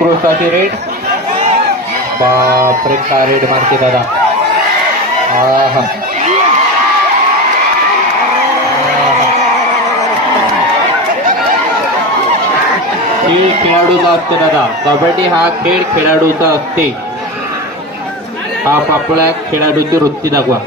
उत्कृष्ट अशी रेड. बापरे का रेड मारते दादा. आहा. खेळ खेळाडूचा असतो दादा. कबड्डी हा खेळ खेळाडूचा असते. आपल्या खेळाडूची वृत्ती दाखवा.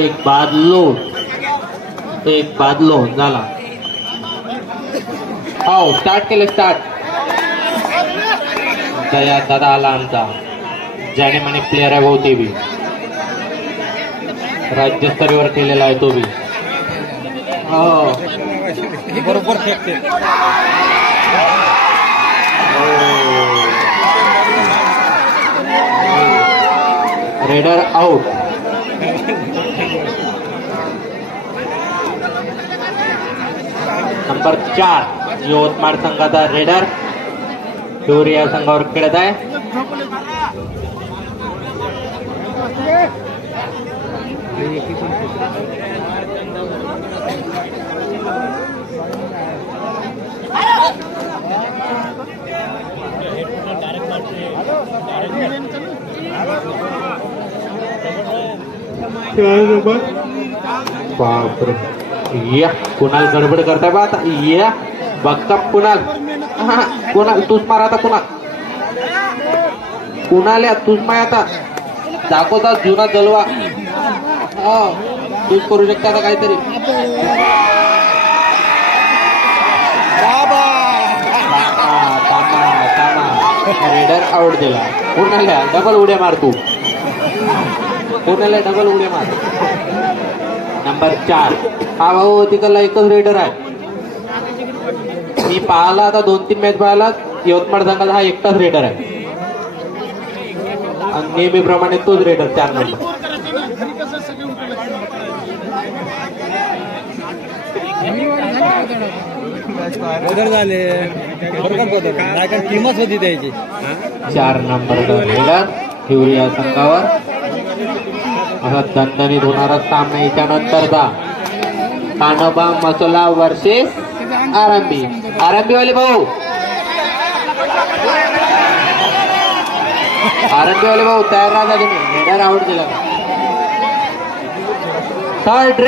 एक बाद लोन झाला. हो स्टार्ट केलं स्टार्ट. दया दादा आला आमचा. ज्याने म्हणे प्लेअर आहे भाऊ ते बी राज्यस्तरीवर केलेला आहे तो बी. हो बरोबर फेकते. Raider out. नंबर 4 यवतमाळ संघाचा रेडर शौर्य या संघावर खेळत आहे. बापरे या कुणाल गडबड करताय बा आता. या बघता कुणाल. कुणाल तूच मार आता. कुणाल या तूच माय आता. दाखवता जुना जलवा. तूच करू शकता आता काहीतरी. रेडर आउट दिला. कुणाला डबल उड्या मार तू. कुणाला डबल उड्या मार. नंबर 4 हा भाऊ तिकडला एकच रेडर आहे. मी पाहिला आता 2-3 मॅच पाहिला. यवतमाळ संघाचा हा एकटाच रेडर आहे. नेहमीप्रमाणे तोच रेडर 4 नंबर. झाले बरोबर टीमच होती त्याची. 4 नंबरचा रेडर ठेवली या संघावर. असा दणदणीत होणारा सामना याच्यानंतरचा. कानोबा मसोला वर्सेस आरंभीवाले भाऊ. आरंभीवाले भाऊ तयार राहा तुम्ही. रेडर आउट दिला. Third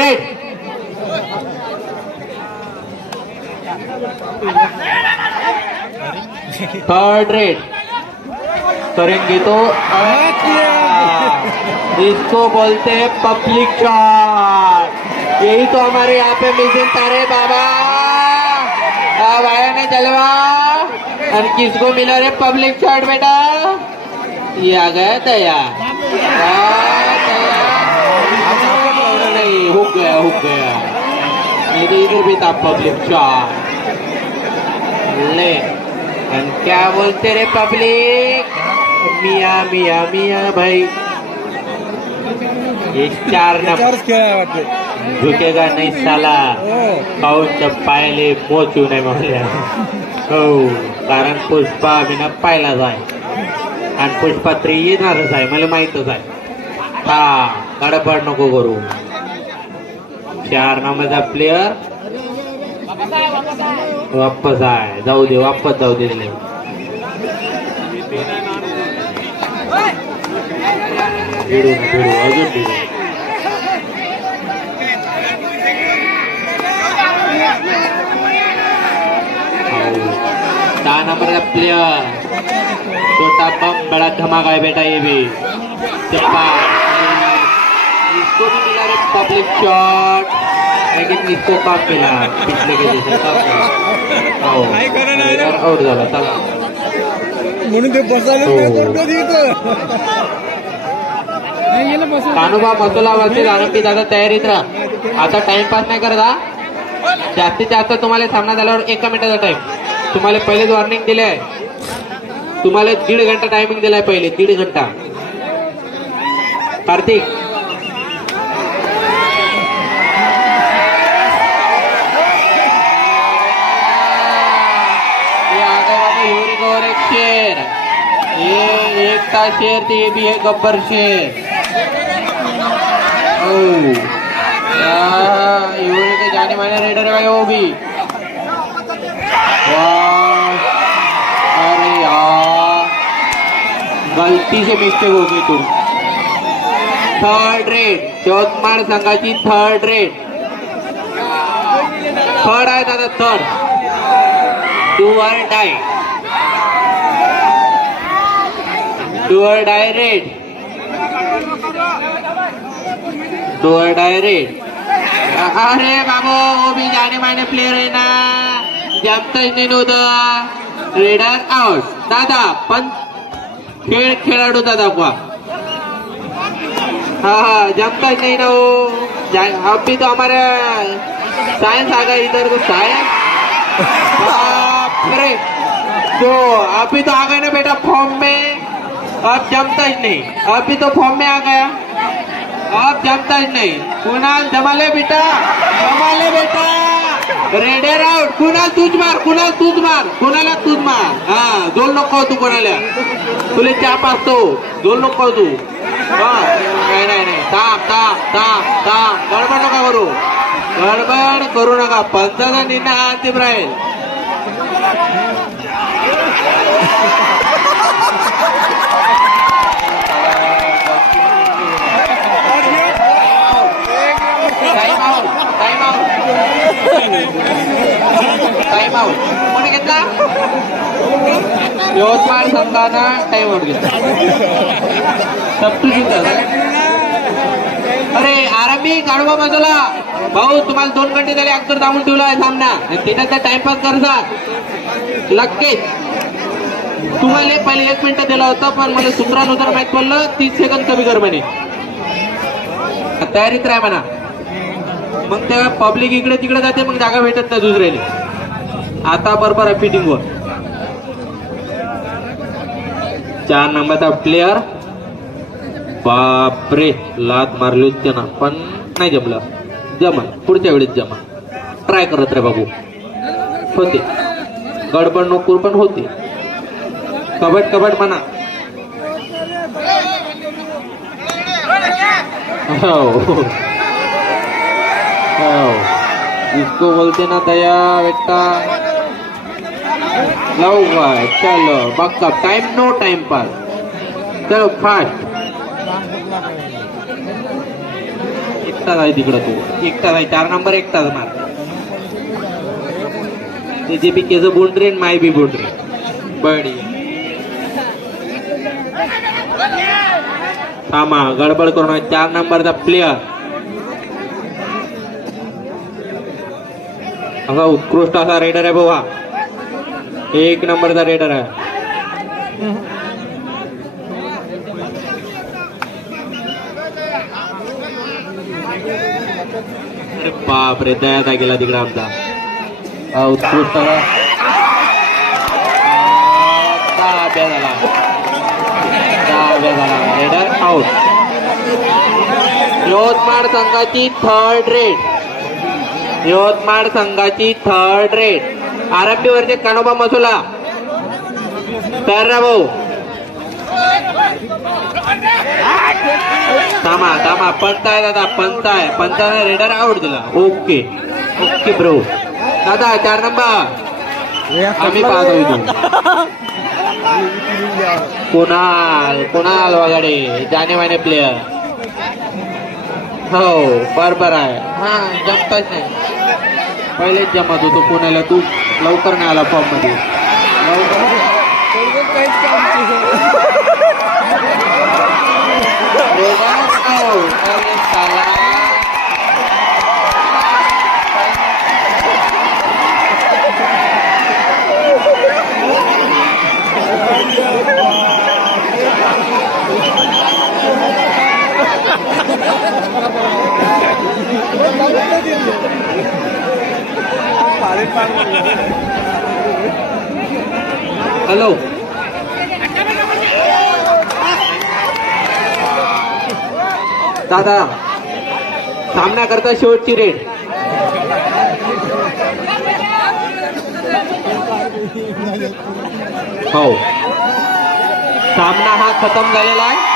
red. करेंगे तो इसको बोलते हैं पब्लिक शॉट. यही तो हमारे यहाँ पे मिसिंग था रे बाबा. अब आया ना जलवा. और किसको मिला रे पब्लिक शॉट बेटा. ये आ गया दया. नहीं हुक गया. ये तो इधर भी था पब्लिक शॉट. ले क्या बोलते रे पब्लिक. मिया भाई. ये 4 नंबर झुकेगा नहीं साला. पाऊनच्या पायले मोचू नाही म्हणल्या. हो कारण पुष्पा बिना पायलाच आहे. आणि पुष्पा 3 येणारच आहे मला माहितच आहे. हा गडबड नको करू. 4 नंबरचा प्लेयर वापस आहे. वापस जाऊ दे. अजून 10 नंबर का प्लेयर. छोटा बम बड़ा धमाका है बेटा. ये भी इसको भी मिला रे पब्लिक शॉट. लेकिन इसको काम मिला पिछले के जैसे आउट झाला. चला म्हणून ते कानोबा मसोला वर्सेस आरंभी दादा तयारीत राहा. आता टाइमपास नाही करता. जास्तीत जास्त तुम्हाला सामना झाल्यावर 1 मिनिटाचा टाइम. तुम्हाला पहिलेच वॉर्निंग दिले आहे. तुम्हाला 1.5 घंटा टायमिंग दिलाय. पहिले 1.5 घंटा. कार्तिक शेर. ये एकता शेर. ये भी है गब्बर शेर. जाने माने रेडर है वो भी. गलती से मिस्टेक हो गई थोड़ी. थर्ड रेड यवतमाळ संघाची थर्ड रेड. थर्ड आहे दादा third. Do or die. Do or die red. Do or die red. अरे बाबू वो भी जाने माने प्लेयर आहे ना. जमतच नाही नव्हतं. Raider out. दादा पण खेळाडू दादा का. हाँ जमतच नहीं ना वो. अभी तो हमारे साइंस आ गया इधर को. साइंस बाप रे. तो अभी तो आ गए ना बेटा फॉर्म में. अब जमतच नहीं. अभी तो फॉर्म में आ गया. अब जमतच नहीं. कुणाल जमाले बेटा. जमाले बेटा. Raider out. कुणाल तूच मार. कुणाल तूच मार. कुणाला तूच मार. हा जोल नको तू कोणाला. तुला चाप असतो. जोल नको तू. हा नाही नाही नाही. थांब थांब थांब थांब. गडबड नका करू. गडबड करू नका. पंचाचा निर्णय हा अंतिम राहील. Time out. Time out. Time out कोणी घेतला. यवतमाळ संघानं टाइम आउट घेतला. सबस्टिट्यूट झाला. अरे आरंभी काढवा मसाला भाऊ. तुम्हाला 2 घंटे झाले अक्षर दाबून ठेवला आहे सामना. त्याच्यात टाइमपास करता लगेच. तुम्हाला पहिले 1 मिनिट दिला होता पण मला सूत्रानुसार माहित पडलं 30 सेकंद कमी कर म्हणे. तयारीत राहा म्हणा. मग तेव्हा पब्लिक इकडे तिकडे जाते. मग जागा भेटत नाही दुसऱ्याला. आता बरोबर आहे फिटिंग वर. 4 नंबरचा प्लेयर. बापरे लात मारली होती ना पण नाही जमलं. जमल पुढच्या वेळेस जमा. ट्राय करत रे बाबू. होते गडबड नोकूर पण होते. कबड कबड म्हणा. हो इसको बोलते ना दया बेटा. लवकर चलो बघा. Time no time pass. चलो फास्ट. एकटाच आहे तिकडं तू. एकटाच आहे. 4 नंबर एकटाच मार. त्याचे बी केस बोंडरे माय बी बोंडरे. बडी थांबा. गडबड करून 4 नंबरचा प्लेयर. असा उत्कृष्ट असा रेडर आहे बाबा. 1 नंबरचा रेडर आहे. अरे बाप रे दयाचा गेला तिकडे आमचा. उत्कृष्ट झाला. Raider out. यवतमाळ संघाची थर्ड रेड. यवतमाळ संघाची थर्ड रेड. आरंभीवरचे कानोबा मसोला. तयार रा भाऊ. थांबा थांबा. पंत आहे दादा. पंत आहे. पंताने रेडर आउट दिला. Okay okay bro. दादा 4 नंबर आम्ही पाहतो इथून. कुणाल वगैरे जाने माने प्लेयर. हो बरोबर आहे. हा जमतच नाही. पहिलेच जमत होतो पुण्याला. तू लवकर नाही आला फॉर्म मध्ये. हॅलो दादा. सामना करता शेवटची रेड. हो सामना हा खतम झालेला आहे.